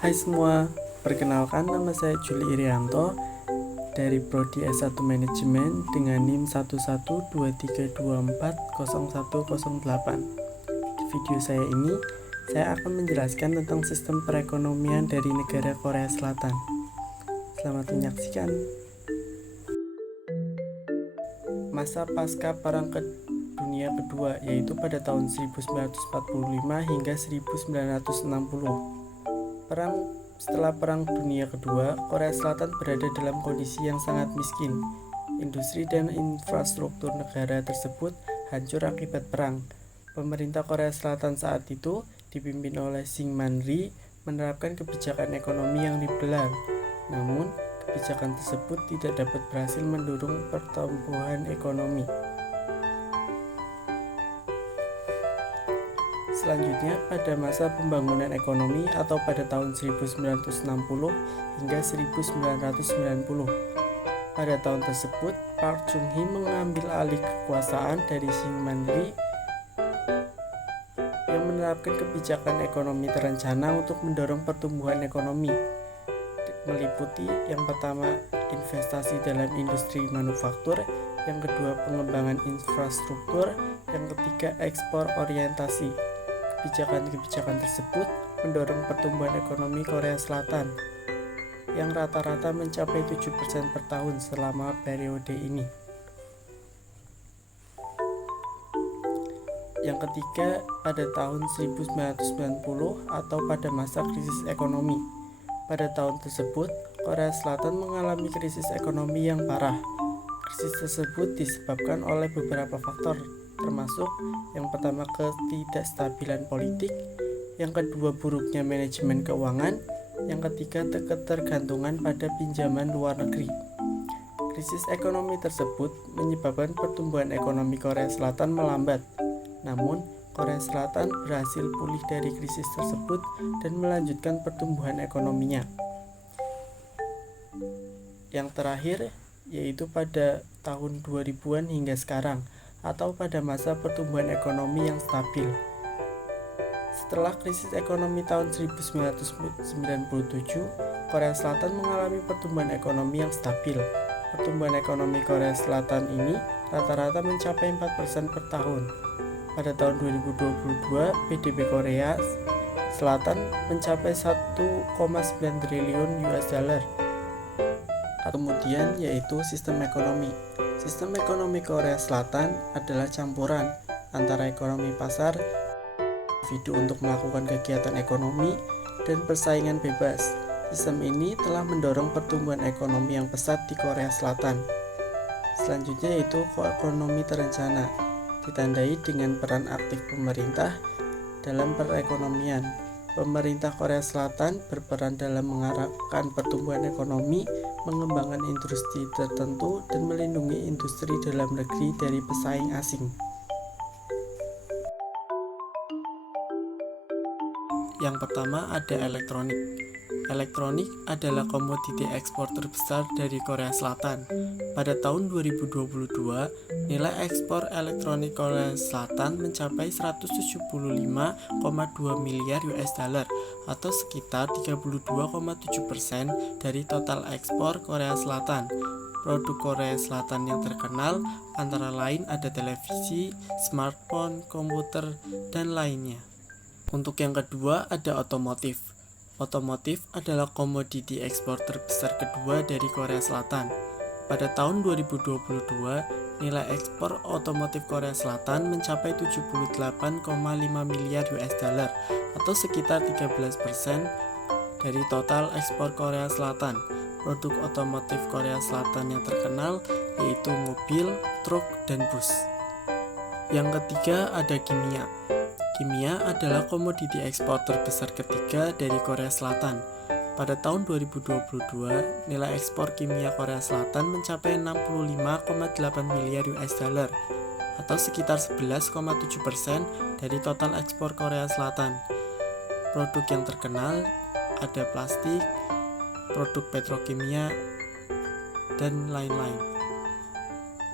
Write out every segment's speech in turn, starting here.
Hai semua, perkenalkan nama saya Juli Irianto dari Prodi S1 Manajemen dengan NIM 11232401008. Di video saya ini, saya akan menjelaskan tentang sistem perekonomian dari negara Korea Selatan. Selamat menyaksikan. Masa pasca Perang Dunia Kedua, yaitu pada tahun 1945 hingga 1960. Setelah Perang Dunia Kedua, Korea Selatan berada dalam kondisi yang sangat miskin. Industri dan infrastruktur negara tersebut hancur akibat perang. Pemerintah Korea Selatan saat itu, dipimpin oleh Syngman Rhee, menerapkan kebijakan ekonomi yang liberal. Namun, kebijakan tersebut tidak dapat berhasil mendorong pertumbuhan ekonomi. Selanjutnya, pada masa pembangunan ekonomi atau pada tahun 1960 hingga 1990. Pada tahun tersebut, Park Chung-hee mengambil alih kekuasaan dari Syngman Rhee yang menerapkan kebijakan ekonomi terencana untuk mendorong pertumbuhan ekonomi, meliputi yang pertama investasi dalam industri manufaktur, yang kedua pengembangan infrastruktur, yang ketiga ekspor orientasi. Kebijakan-kebijakan tersebut mendorong pertumbuhan ekonomi Korea Selatan yang rata-rata mencapai 7% per tahun selama periode ini. Yang ketiga, pada tahun 1990 atau pada masa krisis ekonomi. Pada tahun tersebut, Korea Selatan mengalami krisis ekonomi yang parah. Krisis tersebut disebabkan oleh beberapa faktor, termasuk yang pertama ketidakstabilan politik, yang kedua buruknya manajemen keuangan, yang ketiga ketergantungan pada pinjaman luar negeri. Krisis ekonomi tersebut menyebabkan pertumbuhan ekonomi Korea Selatan melambat. Namun, Korea Selatan berhasil pulih dari krisis tersebut dan melanjutkan pertumbuhan ekonominya. Yang terakhir, yaitu pada tahun 2000-an hingga sekarang, atau pada masa pertumbuhan ekonomi yang stabil. Setelah krisis ekonomi tahun 1997, Korea Selatan mengalami pertumbuhan ekonomi yang stabil. Pertumbuhan ekonomi Korea Selatan ini rata-rata mencapai 4% per tahun. Pada tahun 2022, PDB Korea Selatan mencapai 1,9 triliun US dollar. Kemudian yaitu sistem ekonomi. Sistem ekonomi Korea Selatan adalah campuran antara ekonomi pasar, individu untuk melakukan kegiatan ekonomi, dan persaingan bebas. Sistem ini telah mendorong pertumbuhan ekonomi yang pesat di Korea Selatan. Selanjutnya yaitu ekonomi terencana, ditandai dengan peran aktif pemerintah dalam perekonomian. Pemerintah Korea Selatan berperan dalam mengarahkan pertumbuhan ekonomi, mengembangkan industri tertentu, dan melindungi industri dalam negeri dari pesaing asing. Yang pertama ada elektronik. Elektronik adalah komoditi ekspor terbesar dari Korea Selatan. Pada tahun 2022, nilai ekspor elektronik Korea Selatan mencapai 175,2 miliar US dollar atau sekitar 32,7% dari total ekspor Korea Selatan. Produk Korea Selatan yang terkenal antara lain ada televisi, smartphone, komputer, dan lainnya. Untuk yang kedua ada otomotif. Otomotif adalah komoditi ekspor terbesar kedua dari Korea Selatan. Pada tahun 2022, nilai ekspor otomotif Korea Selatan mencapai 78,5 miliar US dollar atau sekitar 13% dari total ekspor Korea Selatan. Produk otomotif Korea Selatan yang terkenal yaitu mobil, truk, dan bus. Yang ketiga ada kimia. Kimia adalah komoditi ekspor terbesar ketiga dari Korea Selatan. Pada tahun 2022, nilai ekspor kimia Korea Selatan mencapai 65,8 miliar US dollar atau sekitar 11,7% dari total ekspor Korea Selatan. Produk yang terkenal ada plastik, produk petrokimia, dan lain-lain.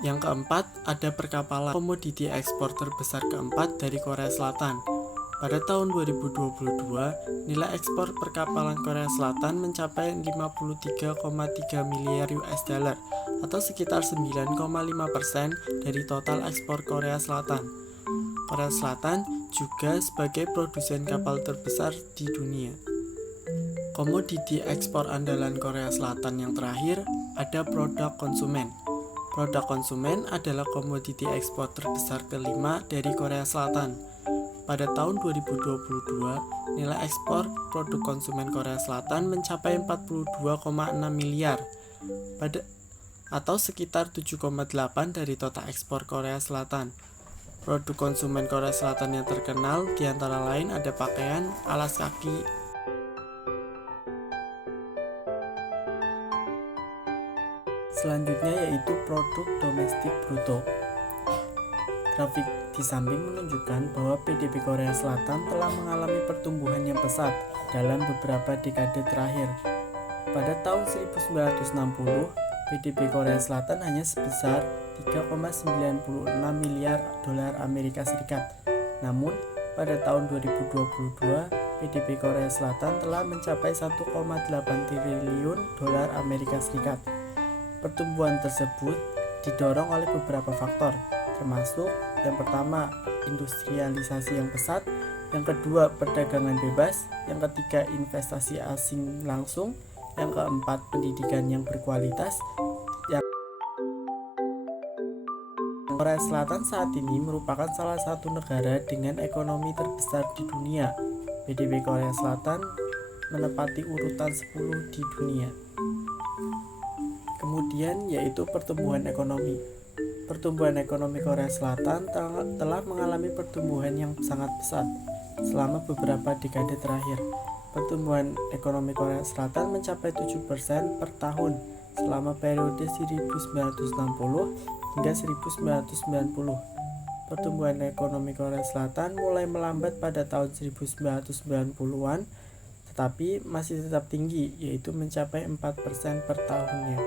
Yang keempat, ada perkapalan, komoditi ekspor terbesar keempat dari Korea Selatan. Pada tahun 2022, nilai ekspor perkapalan Korea Selatan mencapai 53,3 miliar US dollar atau sekitar 9,5% dari total ekspor Korea Selatan. Korea Selatan juga sebagai produsen kapal terbesar di dunia. Komoditi ekspor andalan Korea Selatan yang terakhir ada produk konsumen. Produk konsumen adalah komoditi ekspor terbesar kelima dari Korea Selatan. Pada tahun 2022, nilai ekspor produk konsumen Korea Selatan mencapai 42,6 miliar atau sekitar 7,8 dari total ekspor Korea Selatan. Produk konsumen Korea Selatan yang terkenal diantara lain ada pakaian, alas kaki. Selanjutnya yaitu produk domestik bruto. Grafik di samping menunjukkan bahwa PDB Korea Selatan telah mengalami pertumbuhan yang pesat dalam beberapa dekade terakhir. Pada tahun 1960, PDB Korea Selatan hanya sebesar 3,96 miliar dolar Amerika Serikat. Namun, pada tahun 2022, PDB Korea Selatan telah mencapai 1,8 triliun dolar Amerika Serikat. Pertumbuhan tersebut didorong oleh beberapa faktor, termasuk yang pertama, industrialisasi yang pesat, yang kedua, perdagangan bebas, yang ketiga, investasi asing langsung, yang keempat, pendidikan yang berkualitas. Korea Selatan saat ini merupakan salah satu negara dengan ekonomi terbesar di dunia. PDB Korea Selatan menempati urutan 10 di dunia. Kemudian yaitu pertumbuhan ekonomi. Pertumbuhan ekonomi Korea Selatan telah mengalami pertumbuhan yang sangat pesat selama beberapa dekade terakhir. Pertumbuhan ekonomi Korea Selatan mencapai 7% per tahun selama periode 1960 hingga 1990. Pertumbuhan ekonomi Korea Selatan mulai melambat pada tahun 1990-an, tetapi masih tetap tinggi, yaitu mencapai 4% per tahunnya.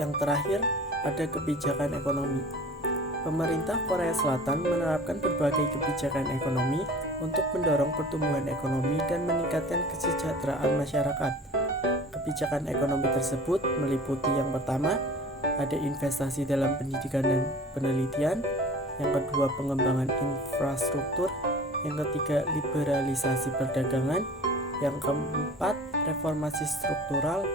Yang terakhir, ada kebijakan ekonomi. Pemerintah Korea Selatan menerapkan berbagai kebijakan ekonomi untuk mendorong pertumbuhan ekonomi dan meningkatkan kesejahteraan masyarakat. Kebijakan ekonomi tersebut meliputi yang pertama, ada investasi dalam pendidikan dan penelitian, yang kedua pengembangan infrastruktur, yang ketiga liberalisasi perdagangan, yang keempat reformasi struktural.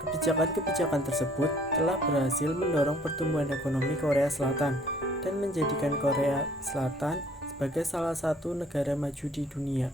Kebijakan-kebijakan tersebut telah berhasil mendorong pertumbuhan ekonomi Korea Selatan dan menjadikan Korea Selatan sebagai salah satu negara maju di dunia.